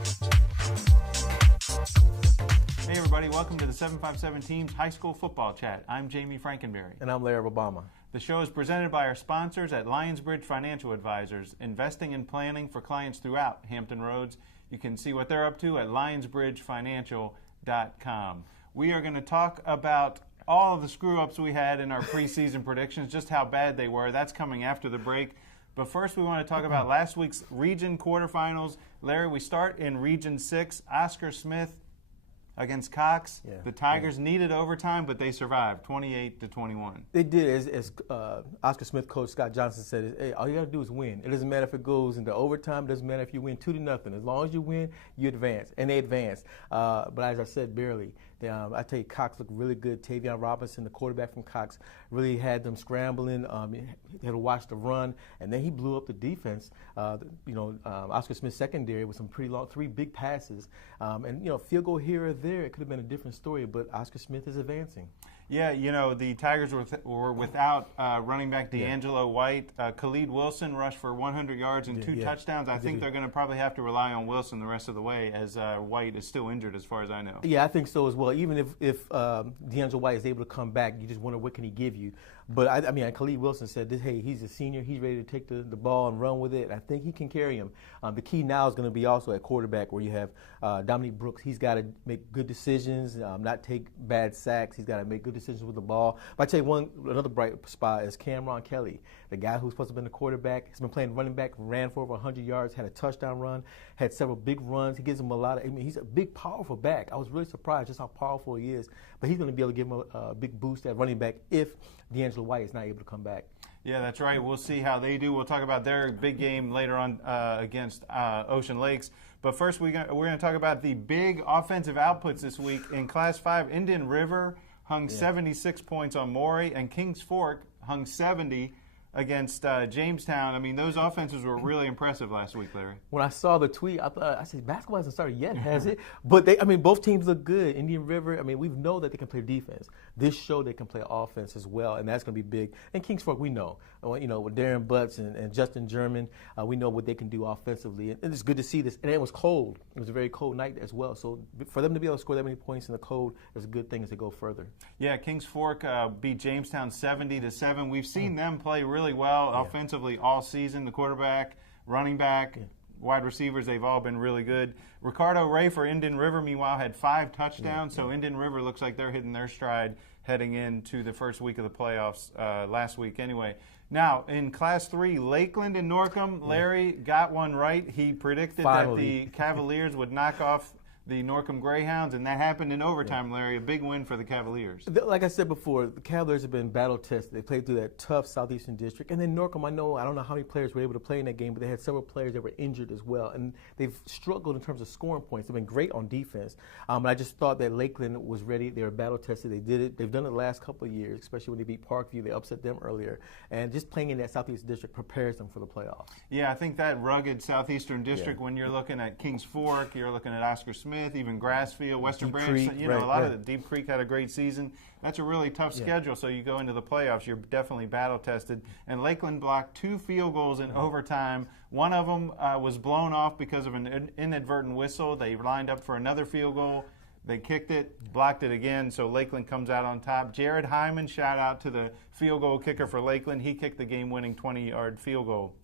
Hey everybody, welcome to the 757 Teams High School Football Chat. I'm Jami Frankenberry. And I'm Larry Rubama. The show is presented by our sponsors at Lionsbridge Financial Advisors, investing and planning for clients throughout Hampton Roads. You can see what they're up to at lionsbridgefinancial.com. We are going to talk about all of the screw-ups we had in our preseason predictions, just how bad they were. That's coming after the break. But first we want to talk about last week's region quarterfinals. Larry, we start in Region 6. Oscar Smith against Cox. The Tigers needed overtime, but they survived, 28-21. They did. As Oscar Smith coach Scott Johnson said, hey, all you got to do is win. It doesn't matter if it goes into overtime. It doesn't matter if you win 2-0. As long as you win, you advance. And they advanced. But as I said, barely. I tell you, Cox looked really good. Tavion Robinson, the quarterback from Cox, really had them scrambling. He had to watch the run, and then he blew up the defense. Oscar Smith's secondary with some pretty long, 3 big passes. Field goal here or there, it could have been a different story, but Oscar Smith is advancing. Yeah, the Tigers were without running back D'Angelo White. Khalid Wilson rushed for 100 yards and 2 touchdowns. I think they're going to probably have to rely on Wilson the rest of the way, as White is still injured as far as I know. Yeah, I think so as well. Even if D'Angelo White is able to come back, you just wonder what can he give you. But, Khalid Wilson said, hey, he's a senior. He's ready to take the ball and run with it. I think he can carry him. The key now is going to be also at quarterback, where you have Dominique Brooks. He's got to make good decisions, not take bad sacks. He's got to make good decisions with the ball. But I tell you, another bright spot is Cameron Kelly, the guy who's supposed to have been the quarterback. He's been playing running back, ran for over 100 yards, had a touchdown run, had several big runs. He gives him a lot of, he's a big, powerful back. I was really surprised just how powerful he is. But he's going to be able to give him a big boost at running back if D'Angelo White is not able to come back. Yeah, that's right. We'll see how they do. We'll talk about their big game later on against Ocean Lakes. But first, we're going to talk about the big offensive outputs this week. In Class 5, Indian River hung 76 points on Maury, and Kings Fork hung 70 against Jamestown. Those offenses were really impressive last week, Larry. When I saw the tweet, I said, basketball hasn't started yet, has it? But both teams look good. Indian River, we know that they can play defense. This show they can play offense as well, and that's going to be big. And Kings Fork, we know. With Darren Butts and Justin German, we know what they can do offensively. And it's good to see this. And it was cold. It was a very cold night as well. So for them to be able to score that many points in the cold is a good thing as they go further. Yeah, Kings Fork beat Jamestown 70-7. We've seen them play really well offensively all season. The quarterback, running back, wide receivers, they've all been really good. Ricardo Ray for Indian River, meanwhile, had 5 touchdowns. So Indian River looks like they're hitting their stride heading into the first week of the playoffs last week anyway. Now, in Class 3, Lakeland and Norcom, Larry got one right. He predicted that the Cavaliers would knock off the Norcom Greyhounds, and that happened in overtime, Larry. A big win for the Cavaliers. Like I said before, the Cavaliers have been battle-tested. They played through that tough Southeastern district. And then Norcom, I don't know how many players were able to play in that game, but they had several players that were injured as well. And they've struggled in terms of scoring points. They've been great on defense. I just thought that Lakeland was ready. They were battle-tested. They did it. They've done it the last couple of years, especially when they beat Parkview. They upset them earlier. And just playing in that Southeastern district prepares them for the playoffs. Yeah, I think that rugged Southeastern district, when you're looking at Kings Fork, you're looking at Oscar Smith, even Grassfield, Western Deep Branch, Creek, a lot of the Deep Creek had a great season. That's a really tough schedule, so you go into the playoffs, you're definitely battle-tested. And Lakeland blocked 2 field goals in overtime. One of them was blown off because of an inadvertent whistle. They lined up for another field goal. They kicked it, blocked it again, so Lakeland comes out on top. Jared Hyman, shout out to the field goal kicker for Lakeland. He kicked the game-winning 20-yard field goal.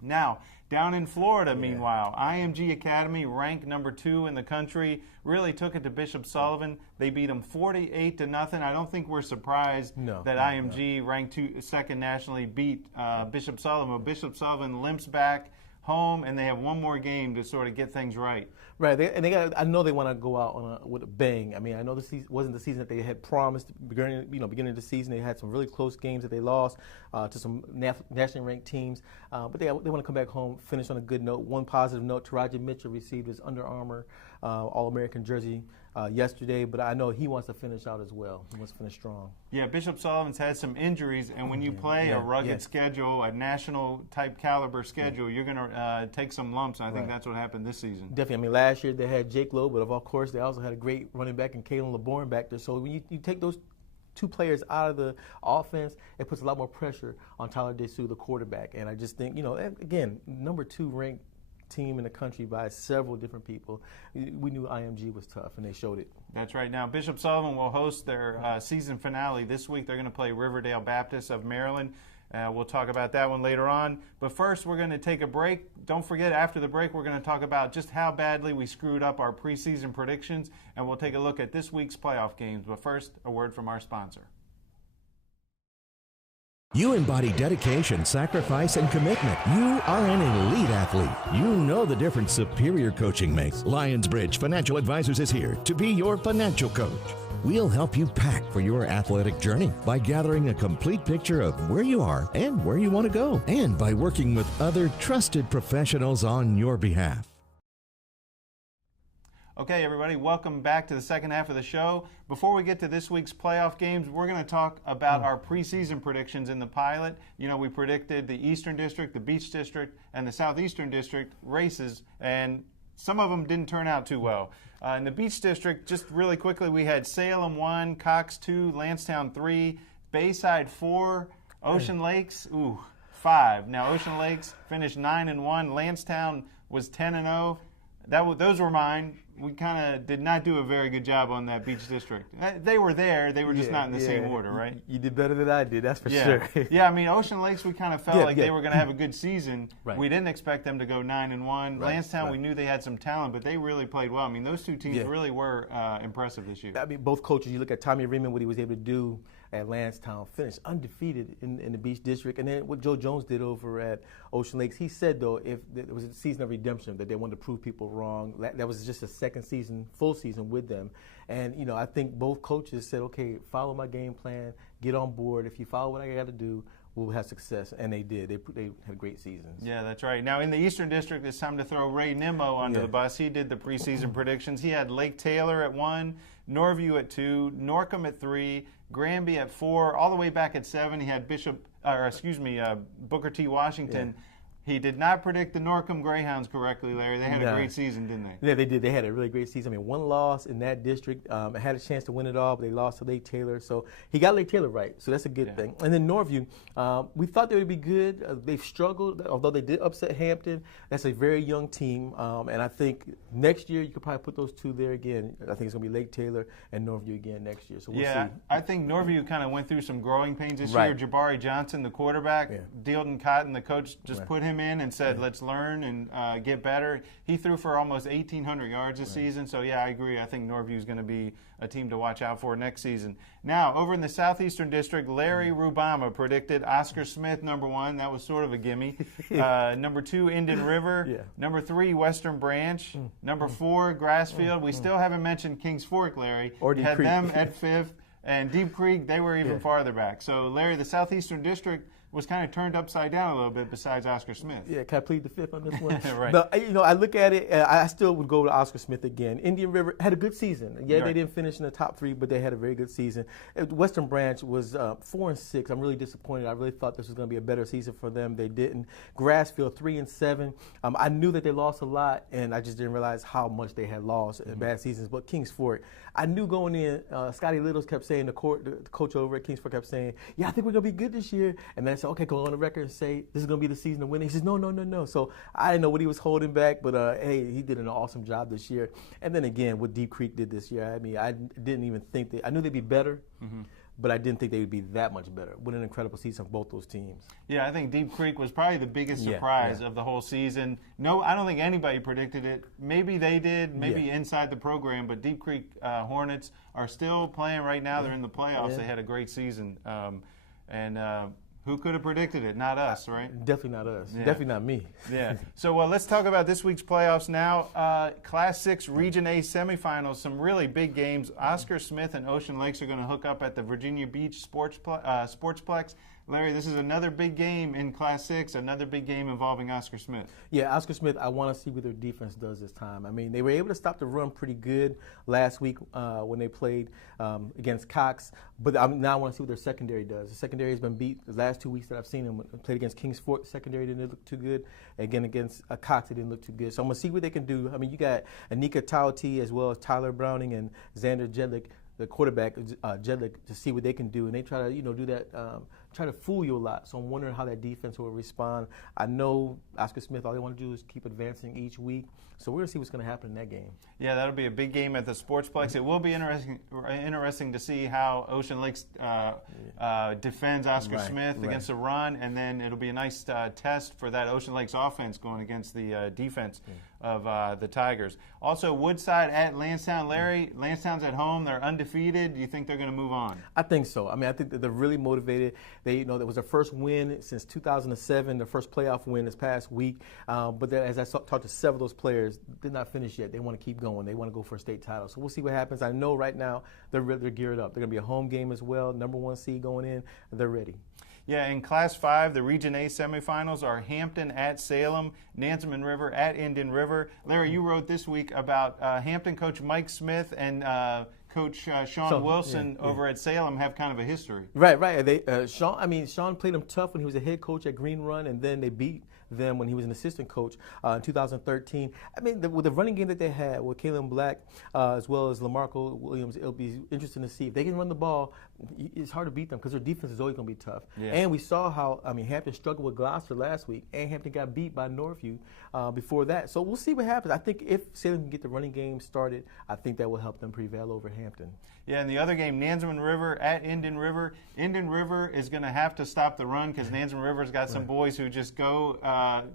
Now, down in Florida, meanwhile, IMG Academy, ranked number 2 in the country, really took it to Bishop Sullivan. They beat them 48-0. I don't think we're surprised that IMG, ranked 2nd nationally, beat Bishop Sullivan. But Bishop Sullivan limps back home, and they have one more game to sort of get things right. Right, I know they want to go out with a bang. I know this wasn't the season that they had promised. Beginning of the season, they had some really close games that they lost to some nationally ranked teams. But they want to come back home, finish on a good note. One positive note: Taraji Mitchell received his Under Armour All-American jersey yesterday, but I know he wants to finish out as well. He wants to finish strong. Yeah, Bishop Sullivan's had some injuries, and when you play a rugged schedule, a national-type caliber schedule, you're going to take some lumps, and I think that's what happened this season. Definitely. Last year they had Jake Lowe, but of course they also had a great running back in Kalen LeBourne back there. So when you take those 2 players out of the offense, it puts a lot more pressure on Tyler DeSue, the quarterback. And I just think, again, number 2 ranked team in the country by several different people. We knew IMG was tough, and they showed it. That's right. Now, Bishop Sullivan will host their season finale this week. They're going to play Riverdale Baptist of Maryland. We'll talk about that one later on. But first, we're going to take a break. Don't forget, after the break, we're going to talk about just how badly we screwed up our preseason predictions, and we'll take a look at this week's playoff games. But first, a word from our sponsor. You embody dedication, sacrifice, and commitment. You are an elite athlete. You know the difference superior coaching makes. Lionsbridge Financial Advisors is here to be your financial coach. We'll help you pack for your athletic journey by gathering a complete picture of where you are and where you want to go, and by working with other trusted professionals on your behalf. Okay, everybody, welcome back to the second half of the show. Before we get to this week's playoff games, we're going to talk about our preseason predictions in the pilot. You know, we predicted the Eastern District, the Beach District, and the Southeastern District races, and some of them didn't turn out too well. In the Beach District, just really quickly, we had Salem 1, Cox 2, Lansdowne 3, Bayside 4, Ocean Lakes, 5. Now, Ocean Lakes finished 9-1. Lansdowne was 10-0. Those were mine. We kind of did not do a very good job on that Beach District. They were there. They were just not in the same order, right? You did better than I did, that's for sure. Yeah, I mean, Ocean Lakes, we kind of felt like they were going to have a good season. Right. We didn't expect them to go 9-1. Right. Lansdowne, we knew they had some talent, but they really played well. I mean, those two teams really were impressive this year. I mean, both coaches, you look at Tommy Riemann, what he was able to do at Lansdowne, finished undefeated in the Beach District. And then what Joe Jones did over at Ocean Lakes, he said, though, if it was a season of redemption, that they wanted to prove people wrong. That was just a second season, full season with them. And, you know, I think both coaches said, okay, follow my game plan, get on board. If you follow what I got to do, we'll have success. And they did. They had great seasons. Yeah, that's right. Now, in the Eastern District, it's time to throw Ray Nimmo under the bus. He did the preseason predictions. He had Lake Taylor at 1, Norview at 2, Norcom at 3, Granby at 4, all the way back at 7. He had Booker T. Washington. Yeah. He did not predict the Norcom Greyhounds correctly, Larry. They had a great season, didn't they? Yeah, they did. They had a really great season. I mean, one loss in that district. Had a chance to win it all, but they lost to Lake Taylor. So he got Lake Taylor right, so that's a good thing. And then Norview, we thought they would be good. They've struggled, although they did upset Hampton. That's a very young team, and I think next year you could probably put those two there again. I think it's going to be Lake Taylor and Norview again next year. So we'll see. I think Norview kind of went through some growing pains this year. Jabari Johnson, the quarterback, Dieldon Cotton, the coach, just put him in and said, let's learn and get better. He threw for almost 1,800 yards this season. So, yeah, I agree. I think Norview is going to be a team to watch out for next season. Now, over in the Southeastern District, Larry Rubama predicted Oscar Smith, number 1. That was sort of a gimme. Number 2, Indian River. Number 3, Western Branch. Number 4, Grassfield. We still haven't mentioned Kings Fork, Larry. Or Deep Creek. Had them at 5th. And Deep Creek, they were even farther back. So, Larry, the Southeastern District was kind of turned upside down a little bit besides Oscar Smith. Yeah, can I plead the 5th on this one? Right. No, you know, I look at it, I still would go to Oscar Smith again. Indian River had a good season. Yeah, they didn't finish in the top 3, but they had a very good season. Western Branch was 4-6. I'm really disappointed. I really thought this was going to be a better season for them. They didn't. Grassfield 3-7. I knew that they lost a lot, and I just didn't realize how much they had lost in bad seasons. But Kings Fork, I knew going in, Scotty Littles kept saying, the coach over at Kings Fork kept saying, yeah, I think we're going to be good this year. And then I said, okay, go on the record and say this is going to be the season of winning. He says, no. So I didn't know what he was holding back, but hey, he did an awesome job this year. And then again, what Deep Creek did this year, I mean, I didn't even think I knew they'd be better, but I didn't think they would be that much better. What an incredible season for both those teams. Yeah, I think Deep Creek was probably the biggest surprise of the whole season. No, I don't think anybody predicted it. Maybe they did, maybe inside the program, but Deep Creek Hornets are still playing right now. They're in the playoffs. They had a great season. Who could have predicted it? Not us, right? Definitely not us. Yeah. Definitely not me. Yeah. So let's talk about this week's playoffs now. Class 6 Region A semifinals, some really big games. Oscar Smith and Ocean Lakes are going to hook up at the Virginia Beach Sportsplex. Larry, this is another big game in Class 6, another big game involving Oscar Smith. Yeah, Oscar Smith, I want to see what their defense does this time. I mean, they were able to stop the run pretty good last week when they played against Cox, but now I want to see what their secondary does. The secondary has been beat the last 2 weeks that I've seen them. Played against Kings Fork, the secondary didn't look too good. Again, against Cox, it didn't look too good. So I'm going to see what they can do. I mean, you got Anika Tauti as well as Tyler Browning and Xander Jedlick, the quarterback, Jedlick, to see what they can do. And they try to, do that, try to fool you a lot. So I'm wondering how that defense will respond. I know Oscar Smith, all they want to do is keep advancing each week. So we're going to see what's going to happen in that game. Yeah, that'll be a big game at the Sportsplex. It will be interesting to see how Ocean Lakes defends Oscar Smith against the run, and then it'll be a nice test for that Ocean Lakes offense going against the defense of the Tigers. Also, Woodside at Lansdowne. Larry, Lansdowne's at home. They're undefeated. Do you think they're going to move on? I think so. I mean, I think that they're really motivated. They, that was their first win since 2007, their first playoff win this past week. But as I talked to several of those players, they're not finished yet. They want to keep going. They want to go for a state title. So we'll see what happens. I know right now they're geared up. They're going to be a home game as well. Number 1 seed going in. They're ready. Yeah, in Class 5, the Region A semifinals are Hampton at Salem, Nansemond River at Indian River. Larry, you wrote this week about Hampton coach Mike Smith and Coach Sean Wilson over at Salem have kind of a history. Right. Sean played him tough when he was a head coach at Green Run, and then they beat them when he was an assistant coach in 2013. I mean, with the running game that they had with Kalen Black as well as LaMarco Williams, it'll be interesting to see if they can run the ball. It's hard to beat them because their defense is always going to be tough. Yeah. And we saw how Hampton struggled with Gloucester last week, and Hampton got beat by Northview before that. So we'll see what happens. I think if Salem can get the running game started, I think that will help them prevail over Hampton. Yeah, and the other game, Nansemond River at Indian River. Indian River is going to have to stop the run because Nansemond River's got some boys who just go.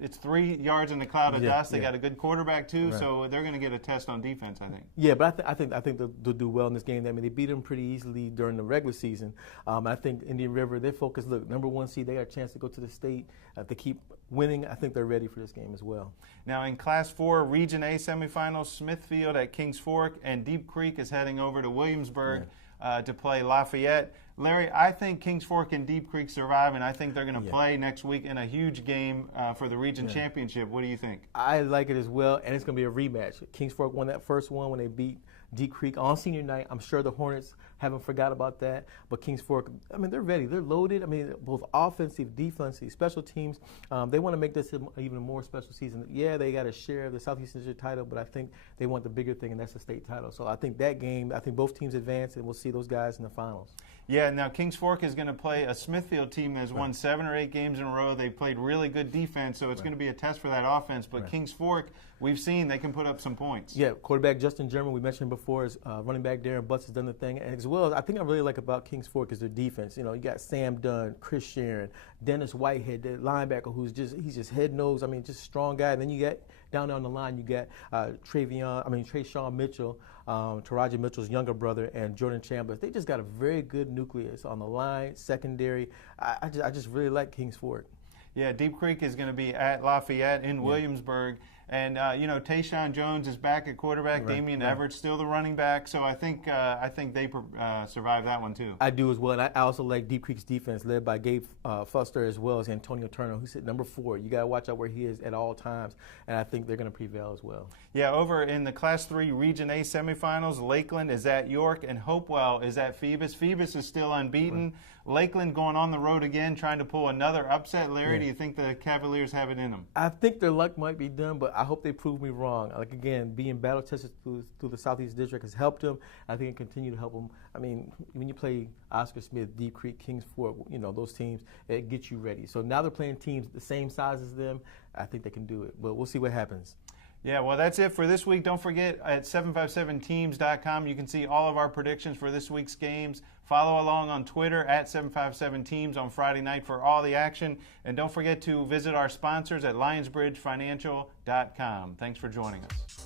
It's 3 yards in the cloud of dust. They got a good quarterback too, so they're going to get a test on defense, I think. Yeah, but I think they'll do well in this game. I mean, they beat them pretty easily during the regular season. I think Indian River, their focus. Look, number 1 seed, they got a chance to go to the state. If they keep winning, I think they're ready for this game as well. Now in Class 4, Region A semifinals, Smithfield at Kings Fork, and Deep Creek is heading over to Williamsburg to play Lafayette. Larry, I think Kings Fork and Deep Creek survive, and I think they're going to play next week in a huge game for the region championship. What do you think? I like it as well, and it's going to be a rematch. Kings Fork won that first one when they beat Deep Creek on senior night. I'm sure the Hornets haven't forgot about that. But Kings Fork, I mean, they're ready. They're loaded. I mean, both offensive, defensive, special teams. They want to make this even more special season. Yeah, they got a share of the Southeastern title, but I think they want the bigger thing, and that's the state title. So I think that game, I think both teams advance, and we'll see those guys in the finals. Yeah, now Kings Fork is going to play a Smithfield team that has won 7 or 8 games in a row. They played really good defense, so it's going to be a test for that offense. But Kings Fork, we've seen they can put up some points. Yeah, quarterback Justin German, we mentioned before, is running back Darren Butts has done the thing. And as well as I think I really like about Kings Fork is their defense. You got Sam Dunn, Chris Sharon, Dennis Whitehead, the linebacker who's he's just head nose. I mean, just a strong guy. And then you got down on the line, you got Trayshawn Mitchell, Taraji Mitchell's younger brother, and Jordan Chambers. They just got a very good nucleus on the line, secondary. I just really like Kings Fork. Yeah, Deep Creek is going to be at Lafayette in Williamsburg. And, Tayshawn Jones is back at quarterback. Damian Everett's still the running back. So I think they survive that one, too. I do as well. And I also like Deep Creek's defense, led by Gabe Fuster as well as Antonio Turner, who's at number 4. You got to watch out where he is at all times. And I think they're going to prevail as well. Yeah, over in the Class 3 Region A semifinals, Lakeland is at York and Hopewell is at Phoebus. Phoebus is still unbeaten. Lakeland going on the road again, trying to pull another upset. Larry, do you think the Cavaliers have it in them? I think their luck might be done, but I hope they prove me wrong. Like, again, being battle tested through the Southeast District has helped them. I think it can continue to help them. I mean, when you play Oscar Smith, Deep Creek, Kings Fork, those teams, it gets you ready. So now they're playing teams the same size as them. I think they can do it, but we'll see what happens. Yeah, well, that's it for this week. Don't forget, at 757teams.com, you can see all of our predictions for this week's games. Follow along on Twitter at 757teams on Friday night for all the action. And don't forget to visit our sponsors at lionsbridgefinancial.com. Thanks for joining us.